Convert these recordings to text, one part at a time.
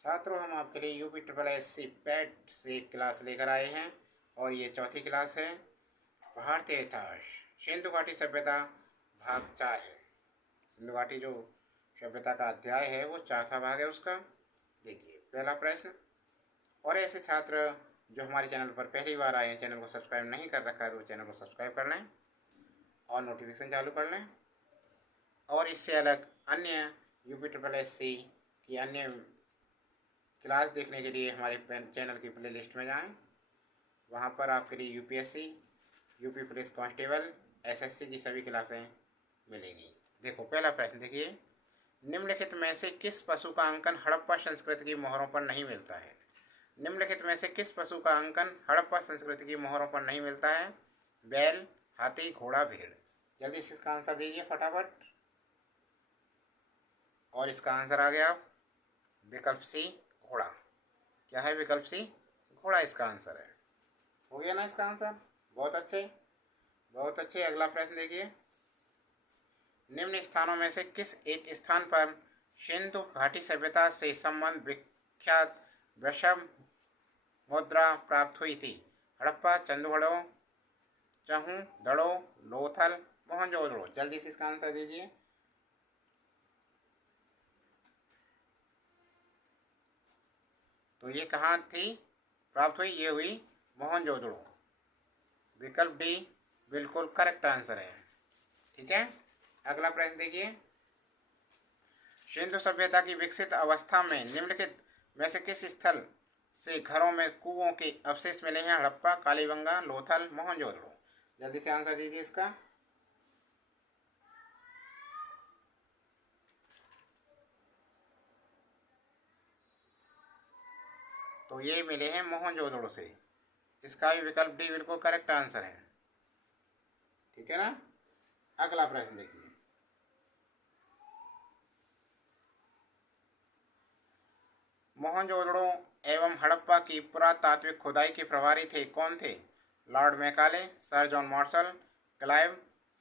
छात्रों, हम आपके लिए UP triple S C PET से एक क्लास लेकर आए हैं और ये चौथी क्लास है। भारतीय इतिहास सिंधु घाटी सभ्यता भाग 4 है। सिंधु घाटी जो सभ्यता का अध्याय है वो चौथा भाग है उसका। देखिए पहला प्रश्न। और ऐसे छात्र जो हमारे चैनल पर पहली बार आए हैं, चैनल को सब्सक्राइब नहीं कर रखा है तो चैनल को सब्सक्राइब कर लें और नोटिफिकेशन चालू कर लें। और इससे अलग अन्य यूपी ट्रिपल एस सी की अन्य क्लास देखने के लिए हमारे चैनल की प्ले लिस्ट में जाएँ। वहाँ पर आपके लिए UPSC, UP police constable, SSC की सभी क्लासें मिलेंगी। देखो पहला प्रश्न देखिए, निम्नलिखित में से किस पशु का अंकन हड़प्पा संस्कृति की मोहरों पर नहीं मिलता है? निम्नलिखित में से किस पशु का अंकन हड़प्पा संस्कृति की मोहरों पर नहीं मिलता है? बैल, हाथी, घोड़ा, भेड़। जल्दी से इसका आंसर दीजिए फटाफट। और इसका आंसर आ गया विकल्प सी, घोड़ा। क्या है विकल्प सी? घोड़ा इसका आंसर है। हो गया ना इसका आंसर? बहुत अच्छे, बहुत अच्छे। अगला प्रश्न देखिए, निम्न स्थानों में से किस एक स्थान पर सिंधु घाटी सभ्यता से संबंध विख्यात वृषभ मुद्रा प्राप्त हुई थी? हड़प्पा, चंदगढ़ो, चहू, दड़ो, लोथल, मोहनजोदड़ो। जल्दी से इसका आंसर दीजिए। तो ये कहाँ थी प्राप्त हुई? ये हुई मोहनजोदड़ो। विकल्प डी बिल्कुल करेक्ट आंसर है। ठीक है। अगला प्रश्न देखिए, सिंधु सभ्यता की विकसित अवस्था में निम्नलिखित में से किस स्थल से घरों में कुओं के अवशेष मिले हैं? हड़प्पा, कालीबंगा, लोथल, मोहनजोदड़ो। जल्दी से आंसर दीजिए इसका। तो ये मिले हैं मोहनजोदड़ो से। इसका भी विकल्प डी बिल्कुल करेक्ट आंसर है। ठीक है ना। अगला प्रश्न देखिए, मोहनजोदड़ो एवं हड़प्पा की पुरातात्विक खुदाई के प्रभारी थे कौन थे? Lord Macaulay, sir John Marshall, Clive,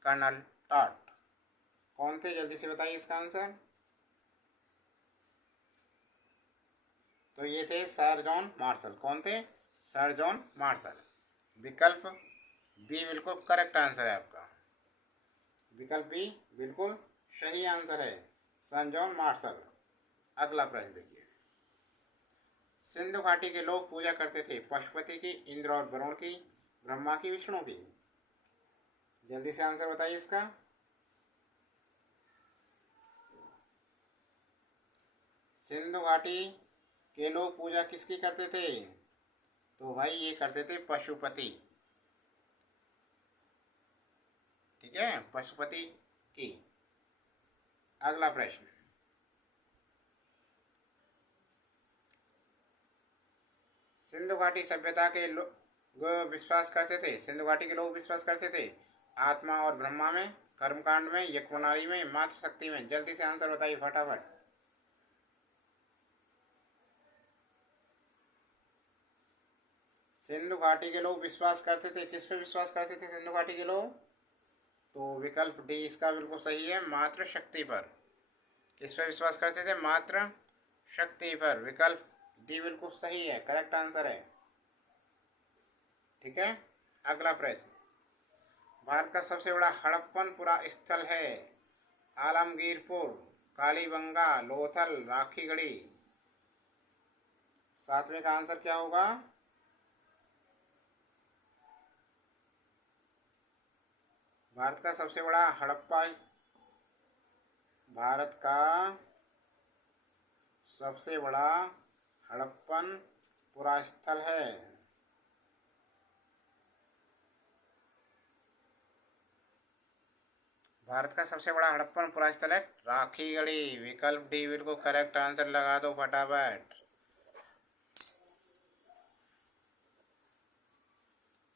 colonel Tod. कौन थे? जल्दी से बताइए इसका आंसर। तो ये थे सर जॉन मार्शल। कौन थे? Sir John martial. विकल्प बी बिल्कुल करेक्ट आंसर है आपका। विकल्प बी बिल्कुल सही आंसर है, सर जॉन मार्शल। अगला प्रश्न देखिए, सिंधु घाटी के लोग पूजा करते थे पशुपति की, इंद्र और वरुण की, ब्रह्मा की, विष्णु की। जल्दी से आंसर बताइए इसका। सिंधु घाटी के लोग पूजा किसकी करते थे? तो भाई ये करते थे पशुपति। ठीक है, पशुपति की। अगला प्रश्न, सिंधु घाटी सभ्यता के लोग विश्वास करते थे, सिंधु घाटी के लोग विश्वास करते थे आत्मा और ब्रह्मा में, कर्मकांड में, यज्ञ प्रणाली में, मातृशक्ति में। जल्दी से आंसर बताइए फटाफट। सिंधु घाटी के लोग विश्वास करते थे, किस पे विश्वास करते थे सिंधु घाटी के लोग? तो विकल्प डी इसका बिल्कुल सही है, मातृशक्ति पर। किस पे विश्वास करते थे? मातृ शक्ति पर। विकल्प डी बिल्कुल सही है, करेक्ट आंसर है। ठीक है। अगला प्रश्न, भारत का सबसे बड़ा हड़प्पन पुरा स्थल है? आलमगीरपुर, कालीबंगा, लोथल, राखीगढ़ी। सातवें का आंसर क्या होगा? भारत का सबसे बड़ा हड़प्पा, भारत का सबसे बड़ा हड़प्पन पुरा स्थल है। भारत का सबसे बड़ा हड़प्पन पुरा स्थल है राखीगढ़ी। विकल्प डी बिल्कुल करेक्ट आंसर लगा दो फटाफट।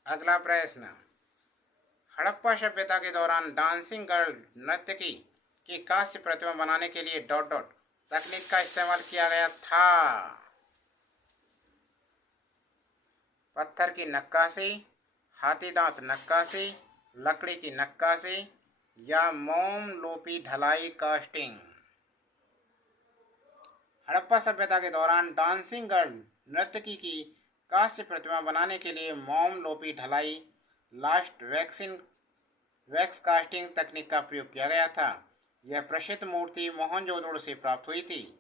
अगला प्रश्न, हड़प्पा सभ्यता के दौरान डांसिंग गर्ल नर्तकी की कांस्य प्रतिमा बनाने के लिए डॉट डॉट तकनीक का इस्तेमाल किया गया था? पत्थर की नक्काशी, हाथी दांत नक्काशी, लकड़ी की नक्काशी या मोम लोपी ढलाई कास्टिंग। हड़प्पा सभ्यता के दौरान डांसिंग गर्ल नर्तकी की कांस्य प्रतिमा बनाने के लिए मोम लोपी ढलाई लास्ट वैक्स कास्टिंग तकनीक का प्रयोग किया गया था। यह प्रसिद्ध मूर्ति मोहनजोदड़ो से प्राप्त हुई थी।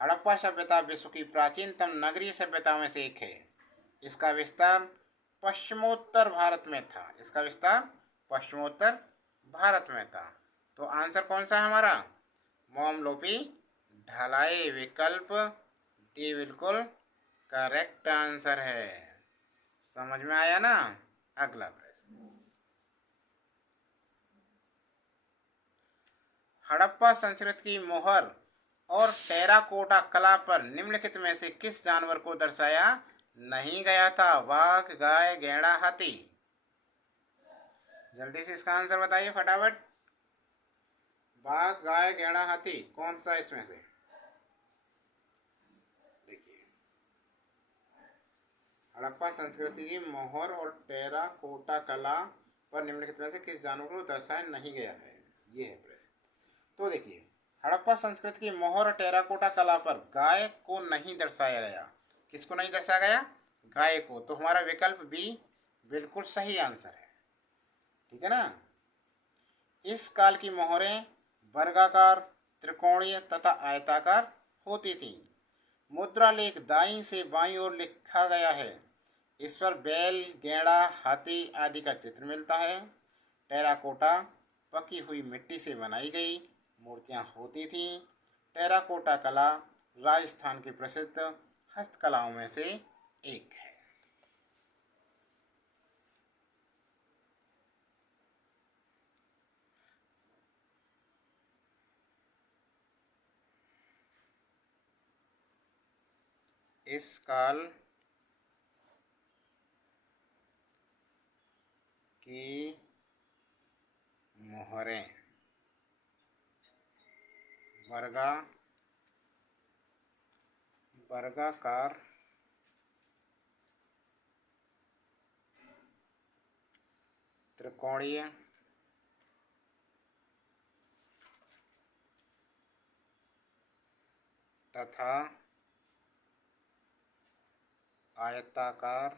हड़प्पा सभ्यता विश्व की प्राचीनतम नगरीय सभ्यताओं में से एक है। इसका विस्तार पश्चिमोत्तर भारत में था। इसका विस्तार पश्चिमोत्तर भारत में था। तो आंसर कौन सा है हमारा? मोमलोपी ढलाई, विकल्प डी बिल्कुल करेक्ट आंसर है। समझ में आया ना? अगला प्रश्न, हड़प्पा संस्कृति की मोहर और टेराकोटा कला पर निम्नलिखित में से किस जानवर को दर्शाया नहीं गया था? बाघ, गाय, गैंडा, हाथी। जल्दी से इसका आंसर बताइए फटाफट। बाघ, गाय, गैंडा, हाथी, कौन सा इसमें से? देखिए, हड़प्पा संस्कृति की मोहर और टेराकोटा कला पर निम्नलिखित में से किस जानवर को दर्शाया नहीं गया है? ये है प्रश्न। तो देखिए, हड़प्पा संस्कृति की मोहर और टेराकोटा कला पर गाय को नहीं दर्शाया गया। किसको नहीं दर्शाया गया? गाय को। तो हमारा विकल्प बी बिल्कुल सही आंसर है। ठीक है ना? इस काल की मोहरें वर्गाकार, त्रिकोणीय तथा आयताकार होती थीं। मुद्रा लेख दाईं से बाईं ओर लिखा गया है। इस पर बैल, गैंडा, हाथी आदि का चित्र मिलता है। टेराकोटा पकी हुई मिट्टी से बनाई गई मूर्तियां होती थीं। टेराकोटा कला राजस्थान की प्रसिद्ध हस्तकलाओं में से एक है। इस काल की मोहरें वर्गाकार, त्रिकोणीय तथा आयताकार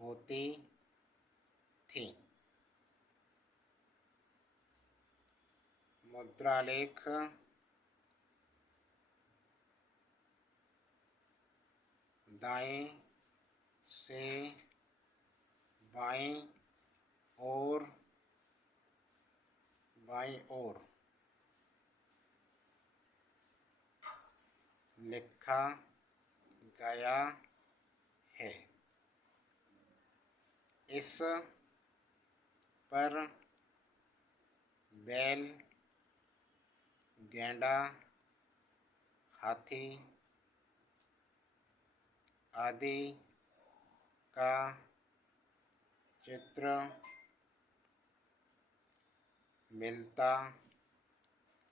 होती थी। मुद्रालेख दाएं से बाईं ओर लिखा गया है। इस पर बैल, गैंडा, हाथी आदि का चित्र मिलता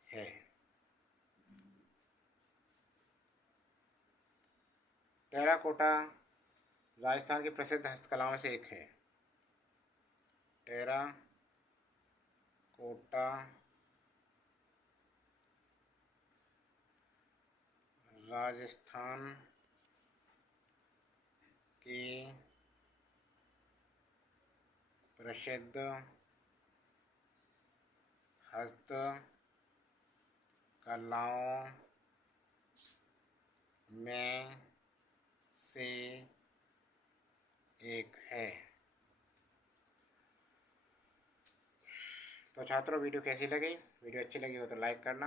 है। टेराकोटा राजस्थान की प्रसिद्ध हस्तकलाओं में से एक है। टेराकोटा राजस्थान की प्रसिद्ध हस्तकलाओं में से एक है। तो छात्रों, वीडियो कैसी लगी? वीडियो अच्छी लगी हो तो लाइक करना।